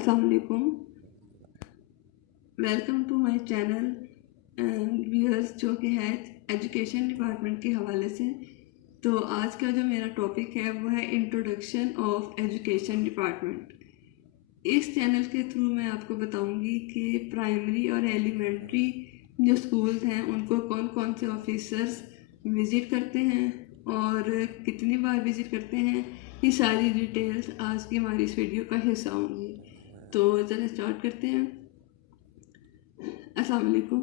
अस्सलाम वालेकुम, welcome to my channel viewers, जो कि है एजुकेशन डिपार्टमेंट के हवाले से। तो आज का जो मेरा टॉपिक है वो है इंट्रोडक्शन ऑफ एजुकेशन डिपार्टमेंट। इस चैनल के थ्रू मैं आपको बताऊंगी कि प्राइमरी और एलिमेंट्री जो स्कूल्स हैं उनको कौन कौन से ऑफिसर्स विज़िट करते हैं और कितनी बार विज़िट करते हैं। ये सारी डिटेल्स आज की हमारी इस वीडियो का हिस्सा होंगी। तो चलिए स्टार्ट करते हैं। अस्सलाम वालेकुम।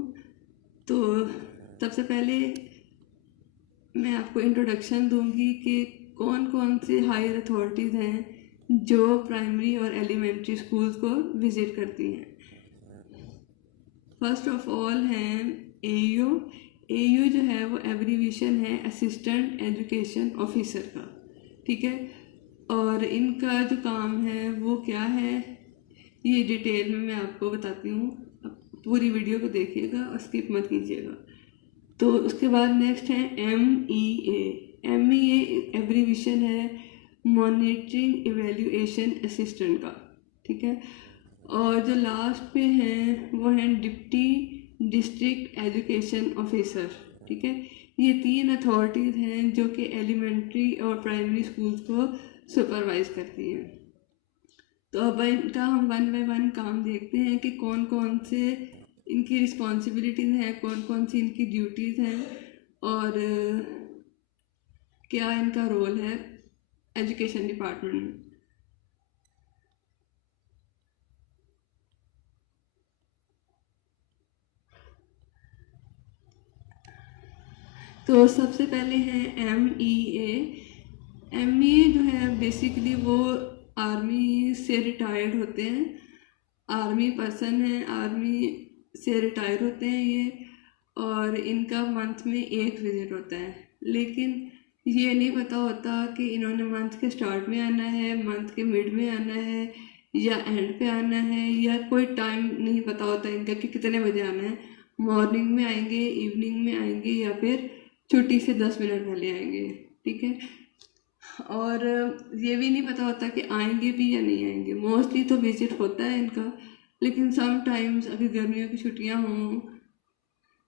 तो सबसे पहले मैं आपको इंट्रोडक्शन दूंगी कि कौन कौन से हायर अथॉरिटीज़ हैं जो प्राइमरी और एलिमेंट्री स्कूल्स को विज़िट करती हैं। फर्स्ट ऑफ ऑल हैं एयू। एयू जो है वो एब्रीविएशन है असिस्टेंट एजुकेशन ऑफिसर का, ठीक है। और इनका जो काम है वो क्या है, ये डिटेल में मैं आपको बताती हूँ। पूरी वीडियो को देखिएगा और स्किप मत कीजिएगा। तो उसके बाद नेक्स्ट है MEA। MEA एब्रीविएशन है मॉनिटरिंग इवैल्यूएशन असिस्टेंट का, ठीक है। और जो लास्ट पे हैं वो हैं डिप्टी डिस्ट्रिक्ट एजुकेशन ऑफिसर, ठीक है। ये 3 अथॉरिटीज़ हैं जो कि एलिमेंट्री और प्राइमरी स्कूल्स को सुपरवाइज करती हैं। तो अब इनका हम 1 बाय 1 काम देखते हैं कि कौन कौन से इनकी रिस्पॉन्सिबिलिटीज़ हैं, कौन कौन सी इनकी ड्यूटीज़ हैं और क्या इनका रोल है एजुकेशन डिपार्टमेंट में। तो सबसे पहले है MEA। MEA जो है बेसिकली वो आर्मी से रिटायर्ड होते हैं, आर्मी पर्सन है, आर्मी से रिटायर होते हैं ये। और इनका मंथ में एक विज़िट होता है, लेकिन ये नहीं पता होता कि इन्होंने मंथ के स्टार्ट में आना है, मंथ के मिड में आना है या एंड पे आना है, या कोई टाइम नहीं पता होता इनका कि कितने बजे आना है। मॉर्निंग में आएंगे, इवनिंग में आएंगे या फिर छुट्टी से 10 मिनट पहले आएंगे, ठीक है। और ये भी नहीं पता होता कि आएंगे भी या नहीं आएंगे। मोस्टली तो विजिट होता है इनका, लेकिन सम टाइम्स अगर गर्मियों की छुट्टियां हों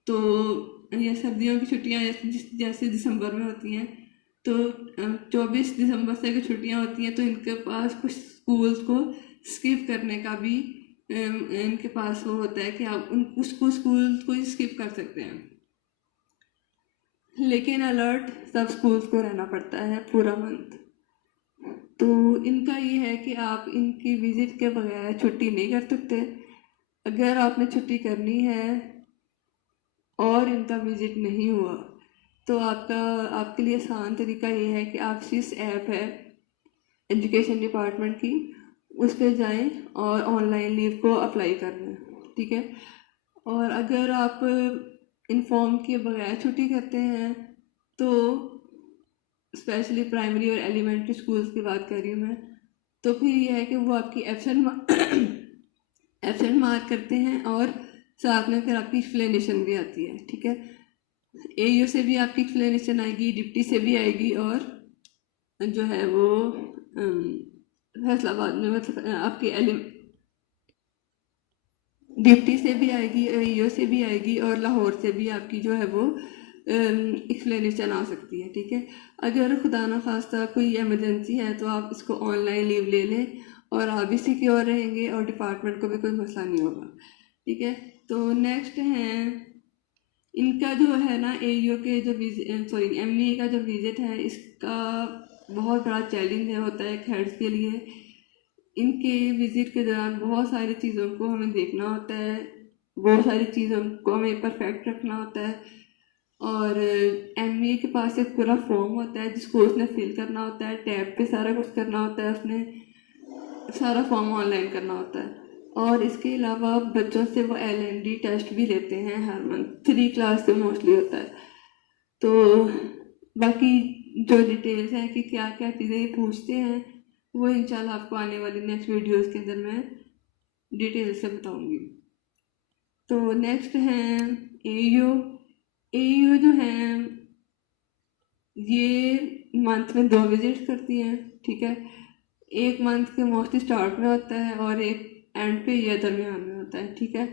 तो, या सर्दियों की छुट्टियां जैसे दिसंबर में होती हैं, तो 24 दिसंबर से अगर छुट्टियां होती हैं तो इनके पास कुछ स्कूल्स को स्किप करने का भी इनके पास वो होता है कि आप उन कुछ स्कूल्स को स्किप कर सकते हैं। लेकिन अलर्ट सब स्कूल्स को रहना पड़ता है पूरा मंथ। तो इनका ये है कि आप इनकी विज़िट के बगैर छुट्टी नहीं कर सकते। अगर आपने छुट्टी करनी है और इनका विज़िट नहीं हुआ तो आपके लिए आसान तरीका ये है कि आप सिस ऐप है एजुकेशन डिपार्टमेंट की, उस पर जाएं और ऑनलाइन लीव को अप्लाई कर लें, ठीक है। और अगर आप इन्फॉर्म किए बगैर छुट्टी करते हैं तो स्पेशली प्राइमरी और एलिमेंट्री स्कूल्स की बात कर रही हूँ मैं, तो फिर यह है कि वो आपकी एब्सेंट मार्क करते हैं और साथ में फिर आपकी एक्सप्लेनेशन भी आती है, ठीक है। AU से भी आपकी एक्सप्लेनेशन आएगी, डिप्टी से भी आएगी, और जो है वो फैसलाबाद में मतलब आपकी डिप्टी से भी आएगी, AU से भी आएगी, और लाहौर से भी आपकी जो है वो एक्सप्लेनेशन आ सकती है, ठीक है। अगर खुदा न खास्ता कोई एमरजेंसी है तो आप इसको ऑनलाइन लीव ले लें और आप भी सिक्योर रहेंगे और डिपार्टमेंट को भी कोई मसला नहीं होगा, ठीक है। तो नेक्स्ट है इनका जो है ना AU के जो MEA का जो विज़िट है, इसका बहुत बड़ा चैलेंज होता है हेड्स के लिए। इनके विज़िट के दौरान बहुत सारी चीज़ों को हमें देखना होता है, बहुत सारी चीज़ों को हमें परफेक्ट रखना होता है। और MEA के पास एक पूरा फॉर्म होता है जिसको उसने फिल करना होता है, टैब पे सारा कुछ करना होता है, उसने सारा फॉर्म ऑनलाइन करना होता है। और इसके अलावा बच्चों से वो LND टेस्ट भी लेते हैं हर मंथ, 3 क्लास से मोस्टली होता है। तो बाकी जो डिटेल्स हैं कि क्या क्या चीज़ें पूछते हैं वो इंशाल्लाह आपको आने वाली नेक्स्ट वीडियोस के अंदर मैं डिटेल से बताऊंगी। तो नेक्स्ट है AU जो है ये मंथ में 2 विजिट करती हैं, ठीक है। एक मंथ के मोस्टली स्टार्ट में होता है और एक एंड पे या दरमियान में होता है, ठीक है।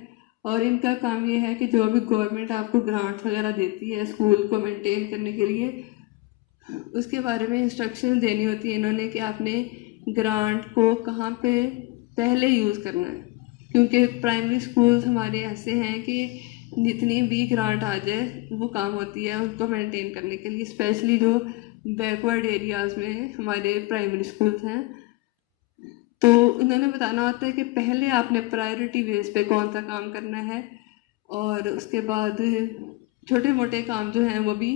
और इनका काम ये है कि जो भी गवर्नमेंट आपको ग्रांट वगैरह देती है स्कूल को मेंटेन करने के लिए, उसके बारे में इंस्ट्रक्शन देनी होती है इन्होंने कि आपने ग्रांट को कहाँ पे पहले यूज़ करना है, क्योंकि प्राइमरी स्कूल्स हमारे ऐसे हैं कि जितनी भी ग्रांट आ जाए वो काम होती है उनको मेंटेन करने के लिए, स्पेशली जो बैकवर्ड एरियाज़ में हमारे प्राइमरी स्कूल्स हैं। तो उन्होंने बताना होता है कि पहले आपने प्रायोरिटी बेस पे कौन सा काम करना है, और उसके बाद छोटे मोटे काम जो हैं वो भी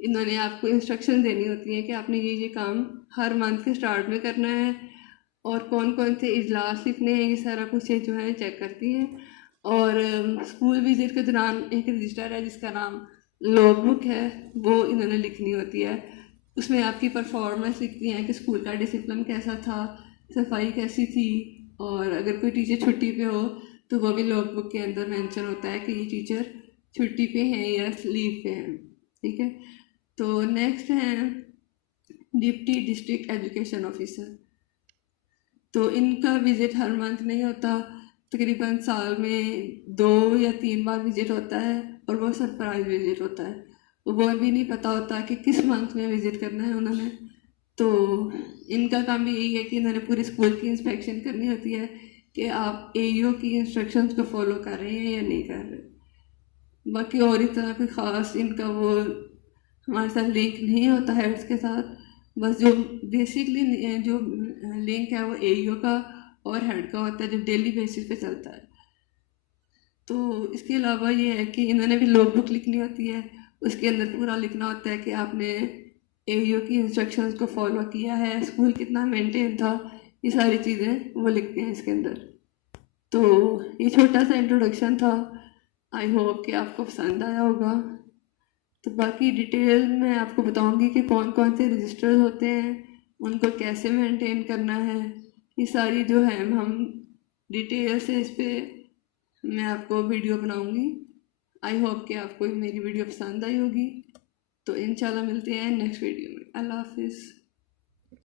इन्होंने आपको इंस्ट्रक्शन देनी होती है कि आपने ये काम हर मंथ के स्टार्ट में करना है, और कौन कौन से इजलास लिखने हैं, ये सारा कुछ ये जो है चेक करती हैं। और स्कूल विजिट के दौरान एक रजिस्टर है जिसका नाम लॉग बुक है, वो इन्होंने लिखनी होती है। उसमें आपकी परफॉर्मेंस लिखती हैं कि स्कूल का डिसिप्लिन कैसा था, सफाई कैसी थी, और अगर कोई टीचर छुट्टी पे हो तो वो भी लॉग बुक के अंदर मेंशन होता है कि ये टीचर छुट्टी पे हैं या लीव पे हैं, ठीक है। तो नेक्स्ट है डिप्टी डिस्ट्रिक्ट एजुकेशन ऑफिसर। तो इनका विज़िट हर मंथ नहीं होता, तकरीबन साल में 2 या 3 बार विज़िट होता है, और वो सरप्राइज विज़िट होता है। वो भी नहीं पता होता कि किस मंथ में विज़िट करना है उन्होंने। तो इनका काम भी यही है कि इन्होंने पूरे स्कूल की इंस्पेक्शन करनी होती है कि आप एईओ की इंस्ट्रक्शंस को फॉलो कर रहे हैं या नहीं कर रहे। बाकी और इतना कोई ख़ास इनका वो हमारे साथ लिंक नहीं होता है उसके साथ, बस जो बेसिकली जो लिंक है वो एईओ का और हेड का होता है जो डेली बेसिस पे चलता है। तो इसके अलावा ये है कि इन्होंने भी लॉग बुक लिखनी होती है, उसके अंदर पूरा लिखना होता है कि आपने एईओ की इंस्ट्रक्शंस को फॉलो किया है, स्कूल कितना मेंटेन था, ये सारी चीज़ें वो लिखते हैं इसके अंदर। तो ये छोटा सा इंट्रोडक्शन था, आई होप कि आपको पसंद आया होगा। तो बाकी डिटेल मैं आपको बताऊंगी कि कौन कौन से रजिस्टर्स होते हैं, उनको कैसे मेंटेन करना है, ये सारी जो है हम डिटेल से इस पर मैं आपको वीडियो बनाऊंगी। आई होप कि आपको मेरी वीडियो पसंद आई होगी। तो इंशाल्लाह मिलते हैं नेक्स्ट वीडियो में। अल्लाह हाफिज़।